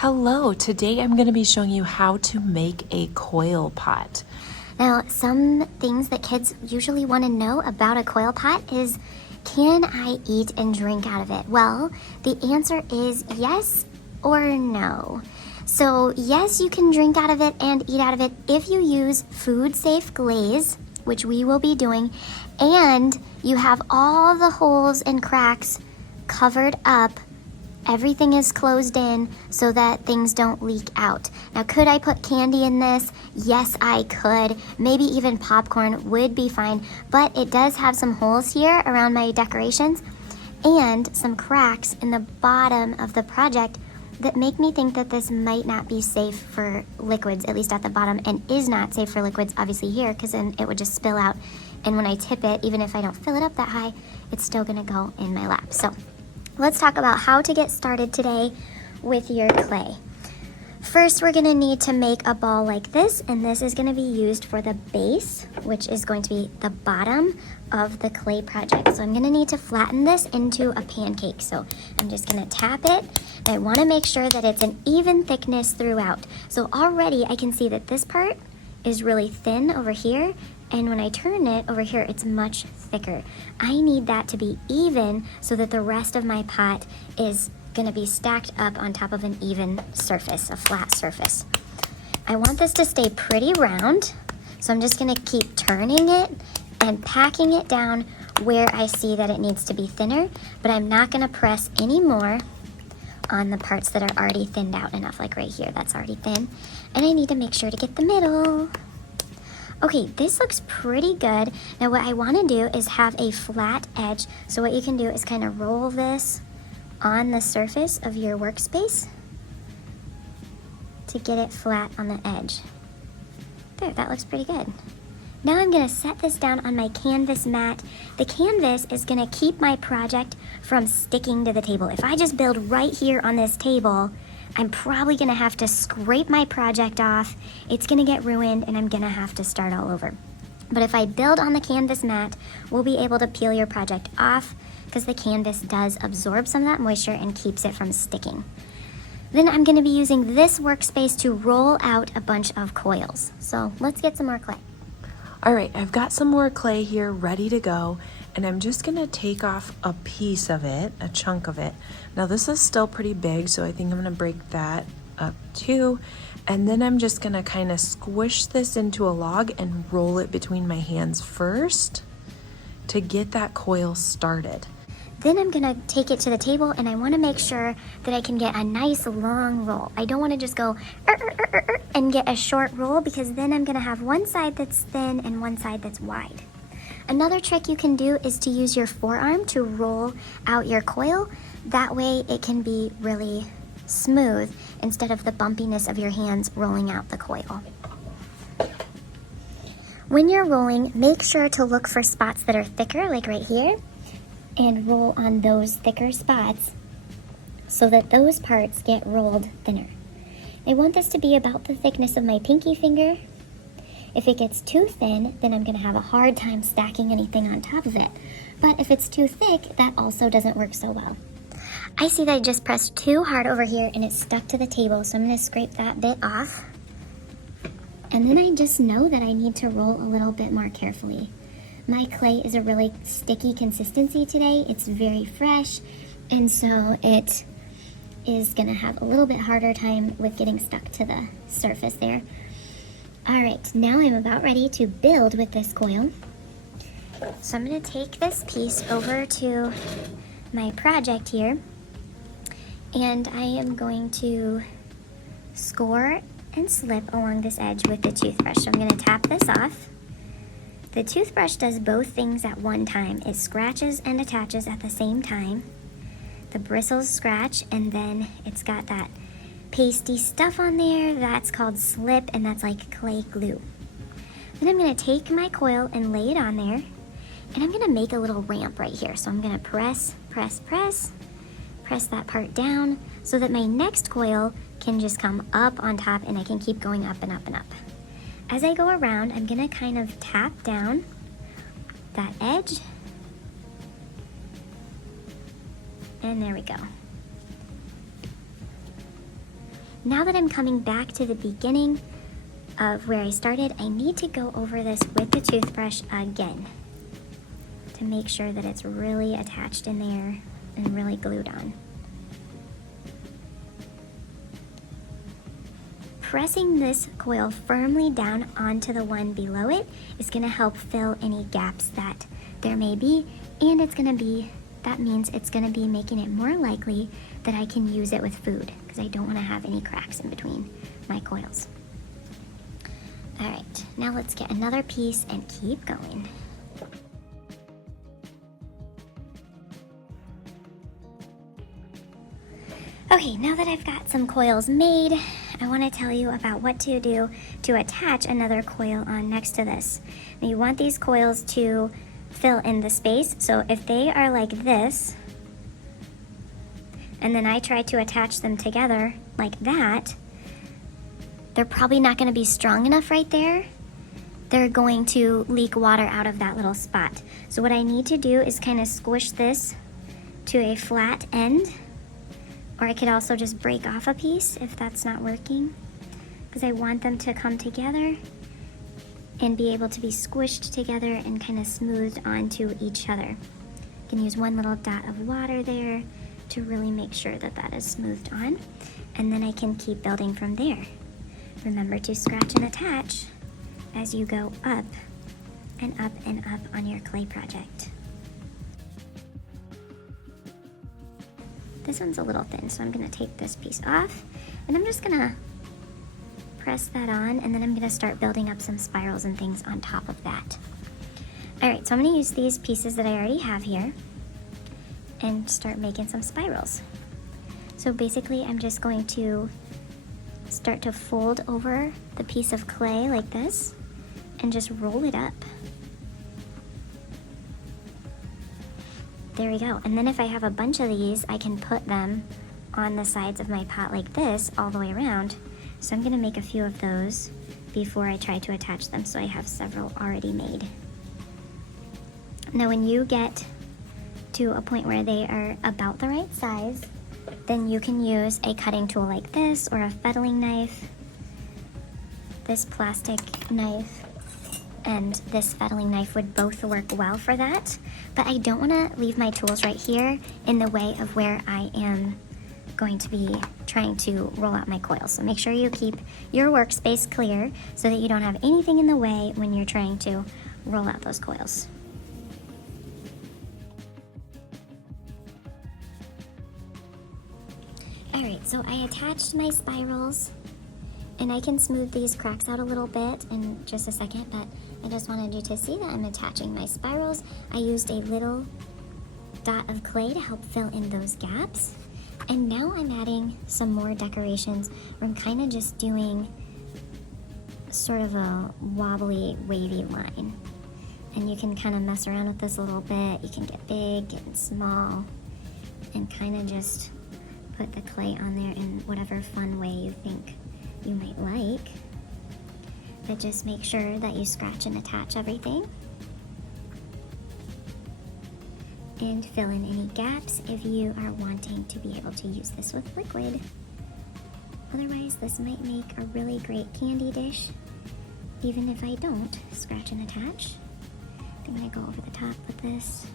Hello, today I'm going to be showing you how to make a coil pot. Now, some things that kids usually want to know about a coil pot is, can I eat and drink out of it? Well, the answer is yes or no. So yes, you can drink out of it and eat out of it if you use food-safe glaze, which we will be doing, and you have all the holes and cracks covered up. Everything is closed in so that things don't leak out. Now, could I put candy in this? Yes, I could. Maybe even popcorn would be fine, but it does have some holes here around my decorations and some cracks in the bottom of the project that make me think that this might not be safe for liquids, at least at the bottom, and is not safe for liquids, obviously here, because then it would just spill out. And when I tip it, even if I don't fill it up that high, it's still gonna go in my lap. So let's talk about how to get started today with your clay. First, we're gonna need to make a ball like this, and this is gonna be used for the base, which is going to be the bottom of the clay project. So I'm gonna need to flatten this into a pancake. So I'm just gonna tap it. And I wanna make sure that it's an even thickness throughout. So already I can see that this part is really thin over here, and when I turn it over here, it's much thicker. I need that to be even so that the rest of my pot is gonna be stacked up on top of an even surface, a flat surface. I want this to stay pretty round, so I'm just gonna keep turning it and packing it down where I see that it needs to be thinner, but I'm not gonna press any more on the parts that are already thinned out enough, like right here, that's already thin. And I need to make sure to get the middle. Okay, this looks pretty good. Now what I wanna do is have a flat edge. So what you can do is kind of roll this on the surface of your workspace to get it flat on the edge. There, that looks pretty good. Now I'm gonna set this down on my canvas mat. The canvas is gonna keep my project from sticking to the table. If I just build right here on this table, I'm probably gonna have to scrape my project off, it's gonna get ruined, and I'm gonna have to start all over. But if I build on the canvas mat, we'll be able to peel your project off because the canvas does absorb some of that moisture and keeps it from sticking. Then I'm gonna be using this workspace to roll out a bunch of coils. So let's get some more clay. All right, I've got some more clay here ready to go, and I'm just gonna take off a piece of it, a chunk of it. Now this is still pretty big, so I think I'm gonna break that up too. And then I'm just gonna kind of squish this into a log and roll it between my hands first to get that coil started. Then I'm gonna take it to the table, and I wanna make sure that I can get a nice long roll. I don't wanna just go and get a short roll, because then I'm gonna have one side that's thin and one side that's wide. Another trick you can do is to use your forearm to roll out your coil. That way it can be really smooth instead of the bumpiness of your hands rolling out the coil. When you're rolling, make sure to look for spots that are thicker, like right here, and roll on those thicker spots so that those parts get rolled thinner. I want this to be about the thickness of my pinky finger. If it gets too thin, then I'm gonna have a hard time stacking anything on top of it. But if it's too thick, that also doesn't work so well. I see that I just pressed too hard over here and it stuck to the table, so I'm gonna scrape that bit off. And then I just know that I need to roll a little bit more carefully. My clay is a really sticky consistency today. It's very fresh, and so it is gonna have a little bit harder time with getting stuck to the surface there. All right, now I'm about ready to build with this coil. So I'm gonna take this piece over to my project here, and I am going to score and slip along this edge with the toothbrush. So I'm gonna tap this off. The toothbrush does both things at one time. It scratches and attaches at the same time. The bristles scratch, and then it's got that pasty stuff on there. That's called slip, and that's like clay glue. Then I'm gonna take my coil and lay it on there, and I'm gonna make a little ramp right here. So I'm gonna press that part down so that my next coil can just come up on top, and I can keep going up and up and up. As I go around, I'm gonna kind of tap down that edge, and there we go. Now that I'm coming back to the beginning of where I started, I need to go over this with the toothbrush again to make sure that it's really attached in there and really glued on. Pressing this coil firmly down onto the one below it is going to help fill any gaps that there may be, and that means it's going to be making it more likely that I can use it with food, because I don't want to have any cracks in between my coils. All right, now let's get another piece and keep going. Okay, now that I've got some coils made, I want to tell you about what to do to attach another coil on next to this. Now, you want these coils to fill in the space, so if they are like this, and then I try to attach them together like that, they're probably not going to be strong enough right there. They're going to leak water out of that little spot. So what I need to do is kind of squish this to a flat end, or I could also just break off a piece if that's not working, because I want them to come together and be able to be squished together and kind of smoothed onto each other. You can use one little dot of water there to really make sure that that is smoothed on, and then I can keep building from there. Remember to scratch and attach as you go up and up and up on your clay project. This one's a little thin, so I'm going to take this piece off, and I'm just going to press that on, and then I'm going to start building up some spirals and things on top of that. Alright, so I'm going to use these pieces that I already have here and start making some spirals. So basically I'm just going to start to fold over the piece of clay like this and just roll it up. There we go. And then if I have a bunch of these, I can put them on the sides of my pot like this all the way around. So I'm going to make a few of those before I try to attach them, so I have several already made. Now when you get to a point where they are about the right size, then you can use a cutting tool like this or a fettling knife. This plastic knife and this fettling knife would both work well for that, but I don't want to leave my tools right here in the way of where I am going to be trying to roll out my coils. So make sure you keep your workspace clear so that you don't have anything in the way when you're trying to roll out those coils. Alright, so I attached my spirals, and I can smooth these cracks out a little bit in just a second, but I just wanted you to see that I'm attaching my spirals. I used a little dot of clay to help fill in those gaps. And now I'm adding some more decorations where I'm kind of just doing sort of a wobbly, wavy line. And you can kind of mess around with this a little bit. You can get big, get small, and kind of just put the clay on there in whatever fun way you think you might like. But just make sure that you scratch and attach everything. And fill in any gaps if you are wanting to be able to use this with liquid. Otherwise, this might make a really great candy dish, even if I don't scratch and attach. I'm gonna go over the top with this.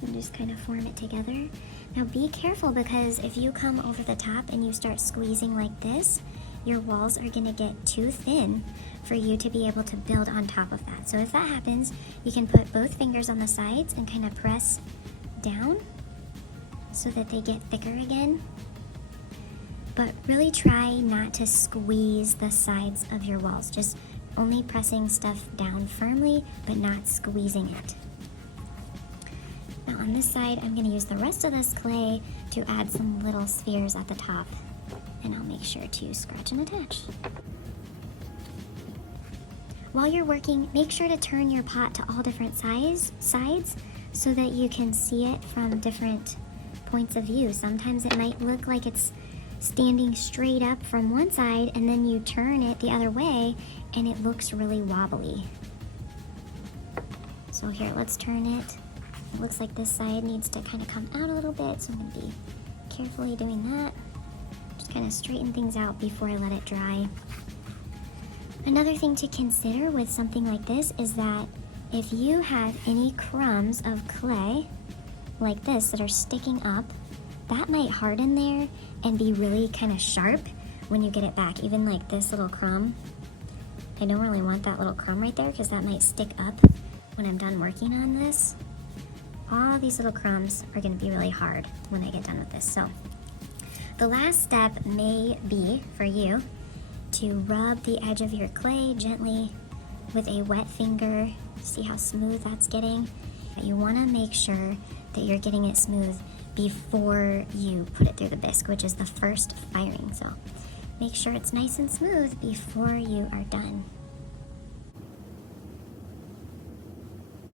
And just kind of form it together. Now be careful, because if you come over the top and you start squeezing like this, your walls are gonna get too thin for you to be able to build on top of that. So if that happens, you can put both fingers on the sides and kind of press down so that they get thicker again. But really try not to squeeze the sides of your walls, just only pressing stuff down firmly, but not squeezing it. Now on this side, I'm gonna use the rest of this clay to add some little spheres at the top, and I'll make sure to scratch and attach. While you're working, make sure to turn your pot to all different sides so that you can see it from different points of view. Sometimes it might look like it's standing straight up from one side, and then you turn it the other way and it looks really wobbly. So here, let's turn it It looks like this side needs to kind of come out a little bit, so I'm going to be carefully doing that. Just kind of straighten things out before I let it dry. Another thing to consider with something like this is that if you have any crumbs of clay like this that are sticking up, that might harden there and be really kind of sharp when you get it back. Even like this little crumb, I don't really want that little crumb right there because that might stick up when I'm done working on this. All these little crumbs are going to be really hard when I get done with this. So the last step may be for you to rub the edge of your clay gently with a wet finger. See how smooth that's getting? You want to make sure that you're getting it smooth before you put it through the bisque, which is the first firing. So make sure it's nice and smooth before you are done.